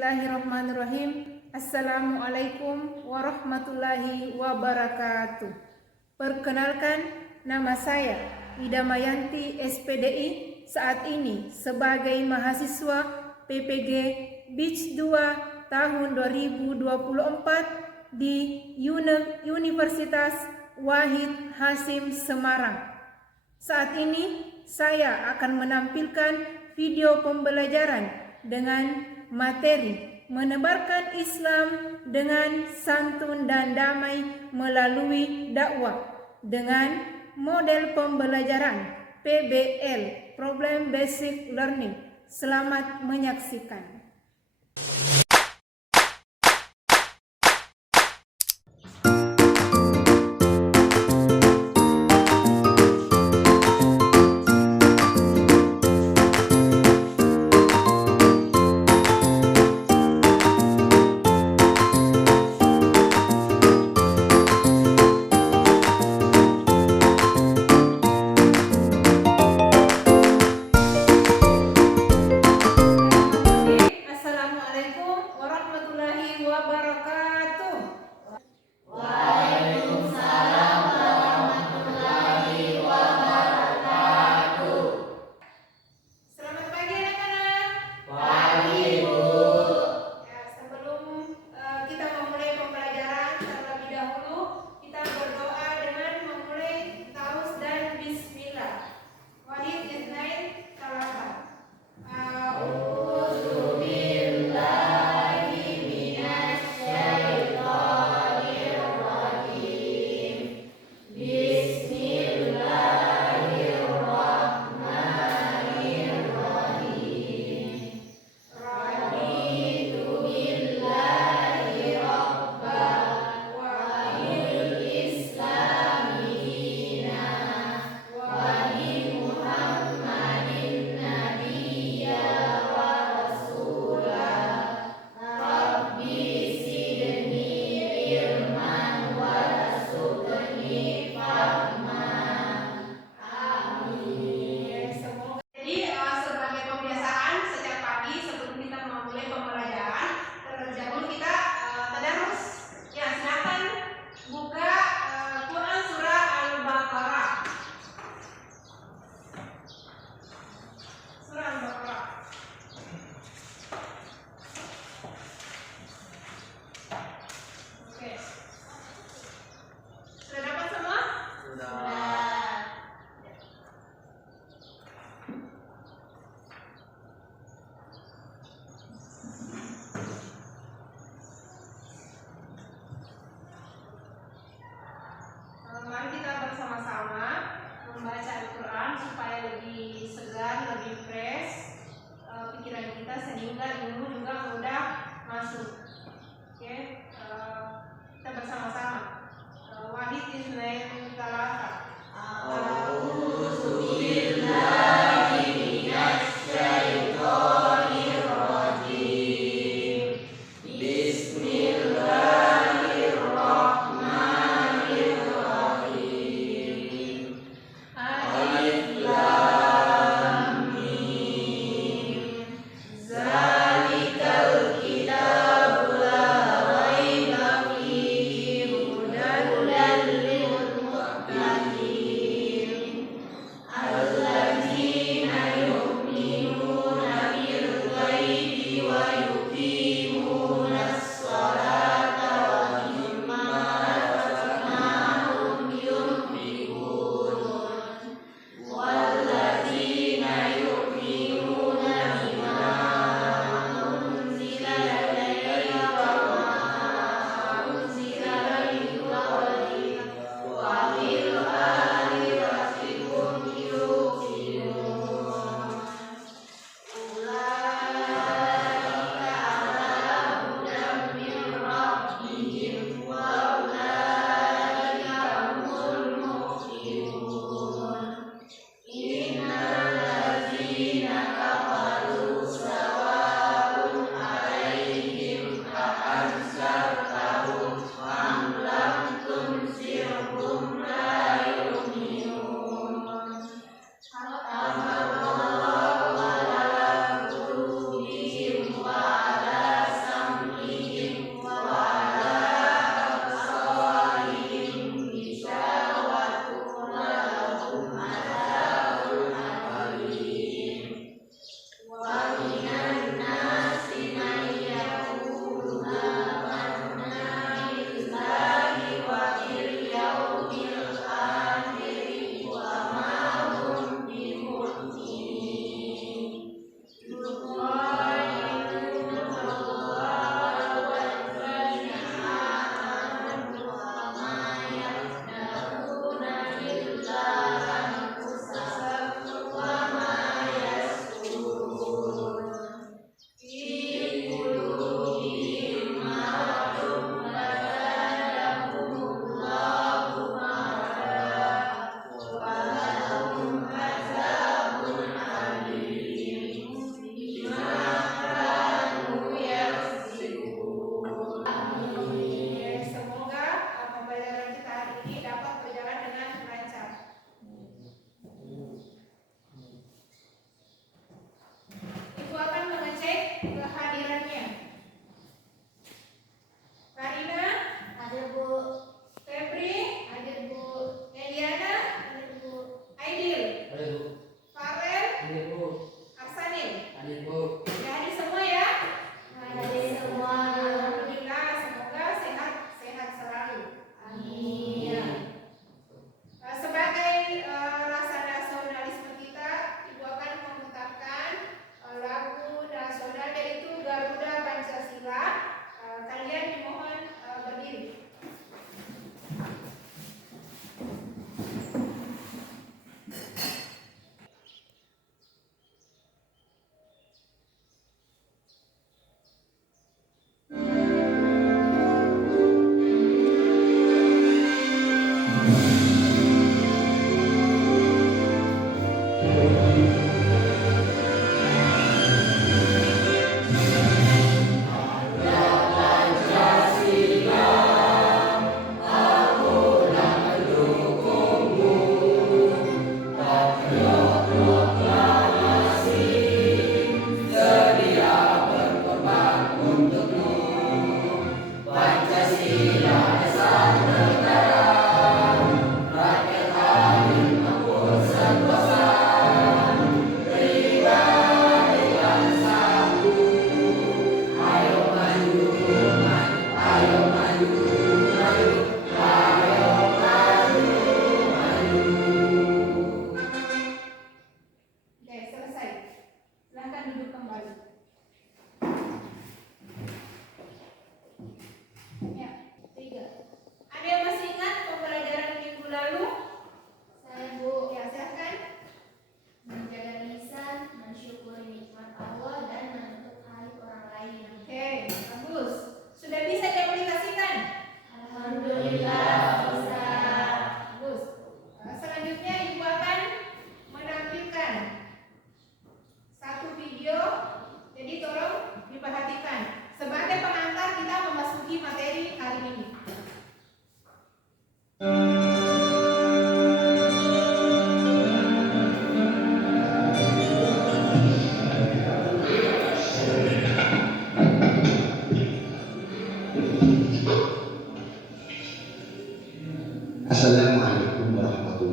Bismillahirrahmanirrahim. Assalamualaikum warahmatullahi wabarakatuh. Perkenalkan, nama saya Ida Mayanti SPDI, saat ini sebagai mahasiswa PPG BIJ 2 tahun 2024 di Universitas Wahid Hasyim Semarang. Saat ini saya akan menampilkan video pembelajaran dengan materi menebarkan Islam dengan santun dan damai melalui dakwah dengan model pembelajaran PBL, Problem Basic Learning. Selamat menyaksikan.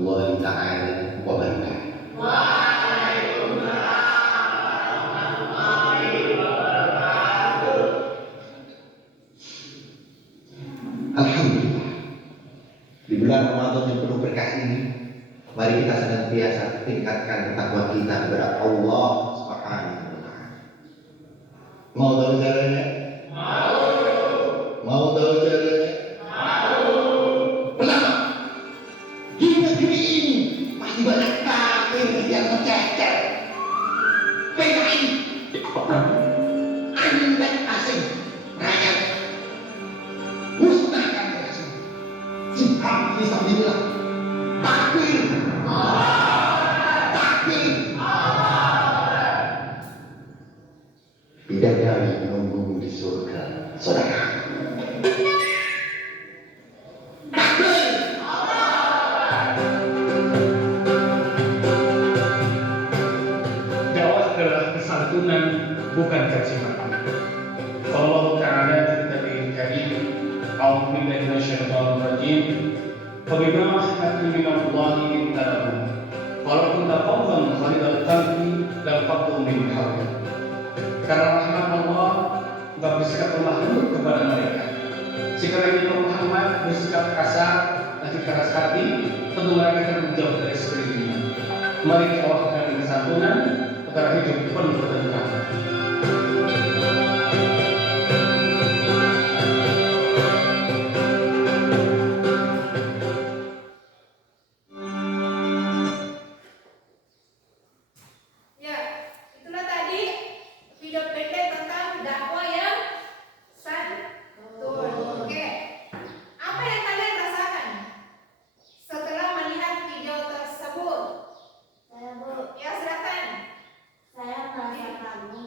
warahmatullahi ta'ala wabarakatuh. Alhamdulillah, di bulan Ramadan yang penuh berkah ini, mari kita senantiasa tingkatkan takwa kita kepada Allah Subhanahu wa Ta'ala. Mau tahu caranya? Mau tahu caranya? Pertama, di negeri ini masih banyak kafir yang mencecer. PKI, Anda asing, rakyat, musnahkan mereka. Jihad fisabilillah. Takbir. Takbir. Bidadari menunggu di surga, saudara. Dakwah adalah kesantunan, bukan caci maki. Allah Ta'ala cerita di Karim, A'udzu billahi minasyaitonir rajim. Fabima rahmatin minallahi linta lahum. Walau kunta faddan ghalidhal qalbi lanfaddu min hawlik. Karena rahmat Allah, engkau bersikap lemah lembut kepada mereka. Sekiranya Muhammad bersikap kasar dan keras hati, tentu mereka akan menjauh dari sekelilingnya. Mari kita wakilkan dengan santunan agar hidup penuh ketentraman. Ya, itulah tadi video pendek tentang dakwah yang santun. Oke, apa yang kalian rasakan setelah melihat video tersebut? Saya Bu, Ya, silakan. saya merasa kagum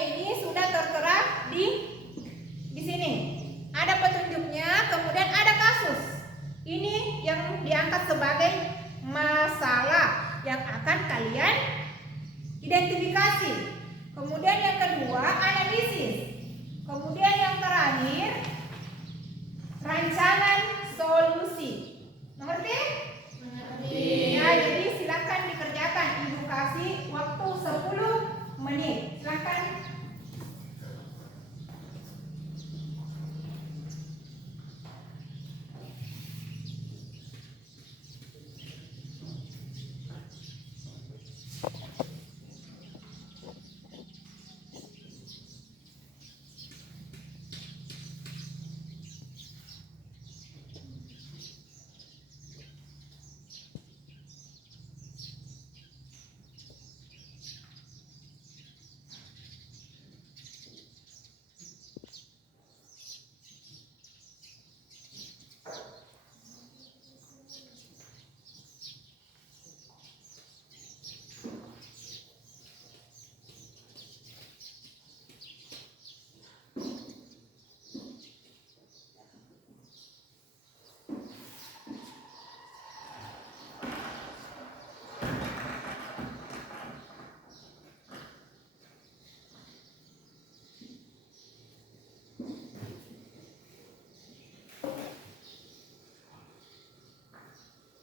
ini sudah tertera di sini. Ada petunjuknya, kemudian ada kasus. Ini yang diangkat sebagai masalah yang akan kalian identifikasi. Kemudian yang kedua, analisis. Kemudian yang terakhir, rancangan solusi. Mengerti? Mengerti. Ya, jadi silakan dikerjakan. Ibu kasih waktu 10 menit. Silakan.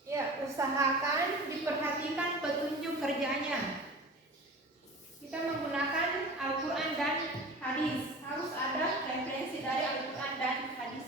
Ya, usahakan diperhatikan petunjuk kerjanya. Kita menggunakan Al-Quran dan hadis. Harus ada referensi dari Al-Quran dan hadis.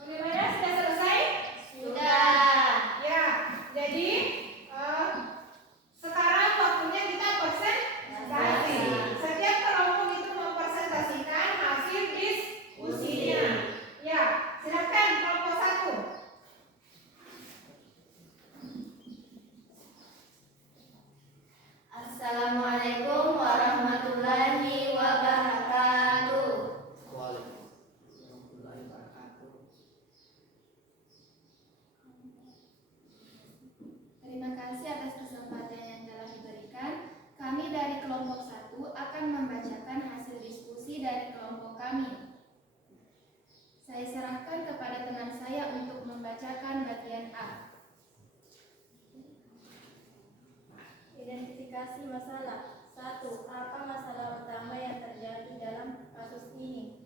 Bagaimana? Sudah selesai? Sudah. Ya, jadi sekarang waktunya kita presentasi. Setiap kelompok itu mempresentasikan hasil diskusinya. Ya, silakan kelompok 1. Assalamualaikum warahmatullahi wabarakatuh. Terima kasih atas kesempatan yang telah diberikan. Kami dari kelompok 1 akan membacakan hasil diskusi dari kelompok kami. Saya serahkan kepada teman saya untuk membacakan bagian A. Identifikasi masalah. 1. Apa masalah utama yang terjadi dalam kasus ini?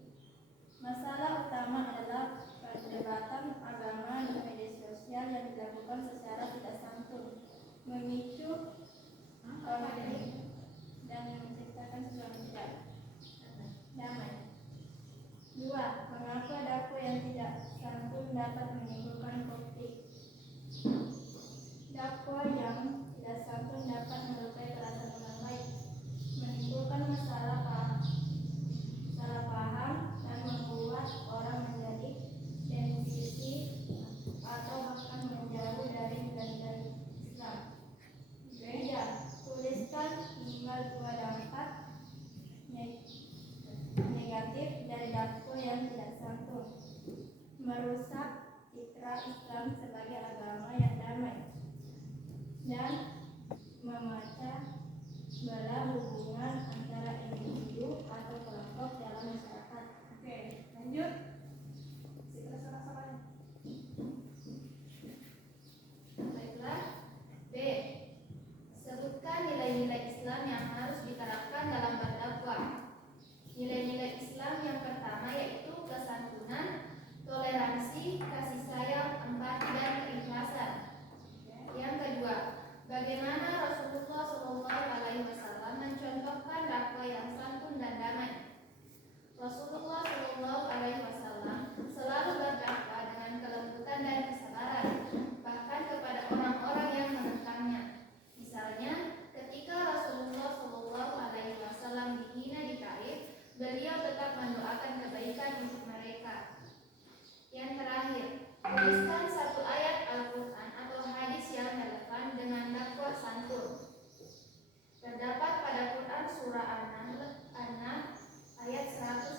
Masalah utama adalah perdebatan agama di media sosial yang dilakukan secara tidak santun, memicu konflik dan menciptakan suasana tidak damai. 2. Mengapa dakwah yang tidak santun dapat menimbulkan konflik? Dakwah yang tidak santun dapat melukai perasaan orang lain, menimbulkan salah paham dan membuat orang menjadi sensisi atau bahkan menjauh dari nilai-nilai Islam. 3. Tuliskan minimal 2 dampak negatif dari dakwah yang tidak santun. Merusak citra Islam sebagai agama yang damai dan memecah belah hubungan antara individu atau kelompok dalam masyarakat. Oke, lanjut. Sama-sama. Baiklah. B. Sebutkan nilai-nilai Islam yang harus diterapkan dalam berdakwah. Nilai-nilai Islam yang pertama yaitu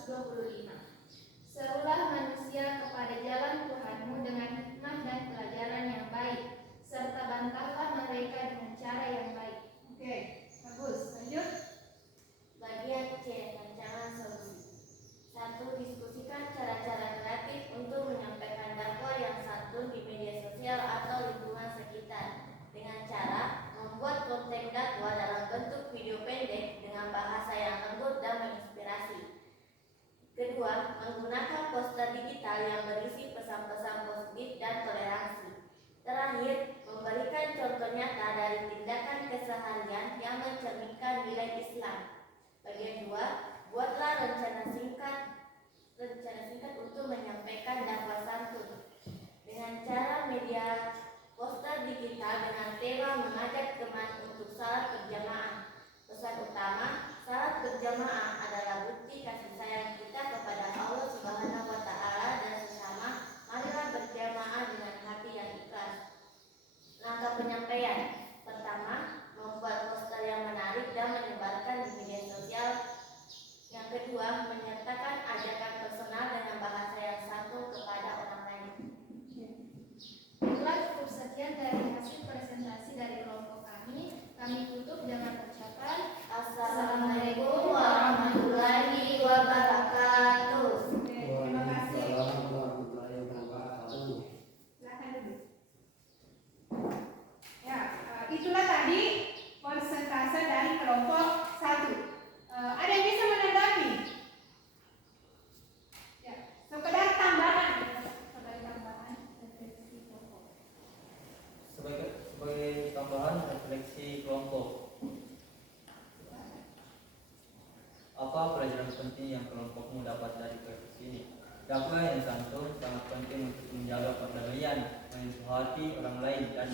Serulah manusia kepada jalan Tuhanmu dengan hikmah dan pelajaran yang baik, serta bantahlah mereka dengan cara yang baik. Oke, bagus. Lanjut. Bagian C. Rancangan solusi. 1. Diskusikan cara-cara kreatif untuk menyampaikan dakwah yang santun di media sosial atau lingkungan sekitar dengan cara membuat konten dakwah dalam bentuk video pendek dengan bahasa yang lembut dan menginspirasi. Kedua, menggunakan poster digital yang berisi pesan-pesan positif dan toleransi. Terakhir, memberikan contoh nyata dari tindakan keseharian yang mencerminkan nilai Islam. Bagian 2, buatlah rencana singkat untuk menyampaikan dakwah santun dengan cara media poster digital dengan tema mengajak teman untuk salat berjamaah. Pesan utama, salat berjamaah adalah bukti kasih sayang kita kepada Allah Subhanahu wa Ta'ala dan sesama. Marilah berjamaah dengan hati yang ikhlas. Langkah penyampaian. Pertama, membuat poster yang menarik dan menyebarkan di media sosial. Yang kedua, menyertakan ajakan personal dengan bahasa yang santun kepada orang lain. Itulah cukup sekian dari hasil presentasi dari kelompok kami. Kami tutup dengan ucapan Assalamualaikum warahmatullahi wabarakatuh. Oke, terima kasih. Warahmatullahi wabarakatuh. Silakan duduk. Ya, itulah tadi persentase dari kelompok 1. Ada yang bisa menanggapi? Ya, sekedar tambahan. Sebagai tambahan refleksi kelompok, apa pelajaran penting yang kelompokmu dapat dari refleksi ini? Dakwah yang santun sangat penting untuk menjaga perdamaian, menyentuh hati orang lain dan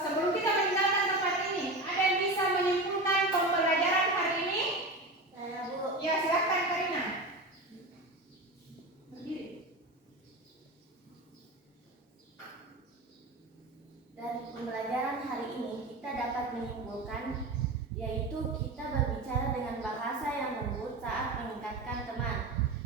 Sebelum kita meninggalkan tempat ini, ada yang bisa menyimpulkan pembelajaran hari ini? Saya, Bu. Ya, silakan Karina. Berdiri. Dari pembelajaran hari ini kita dapat menyimpulkan yaitu kita berbicara dengan bahasa yang lembut saat meningkatkan teman.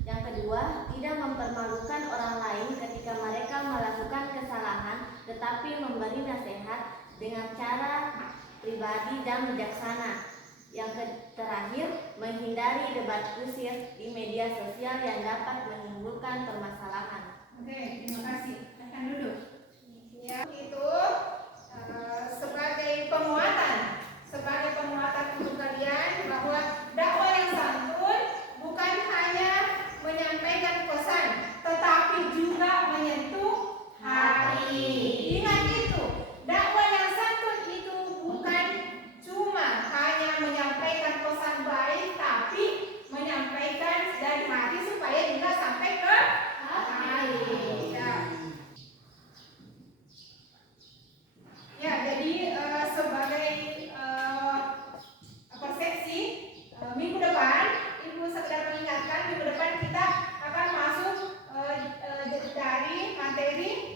Yang kedua, tidak mempermalukan orang lain ketika mereka melakukan kesalahan, tetapi memberi nasihat dengan cara pribadi dan bijaksana. Yang terakhir, menghindari debat kusir di media sosial yang dapat menimbulkan permasalahan. Oke, terima kasih. Akan duduk. Ya, itu sebagai penguatan untuk kalian bahwa dakwah yang santun bukan hanya menyampaikan pesan, tetapi juga menyentuh hati. Ingat itu, dakwah yang santun itu bukan cuma hanya menyampaikan pesan baik, tapi menyampaikan dari hati supaya juga sampai ke hati. Ya, dari materi